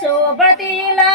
శోభతిలా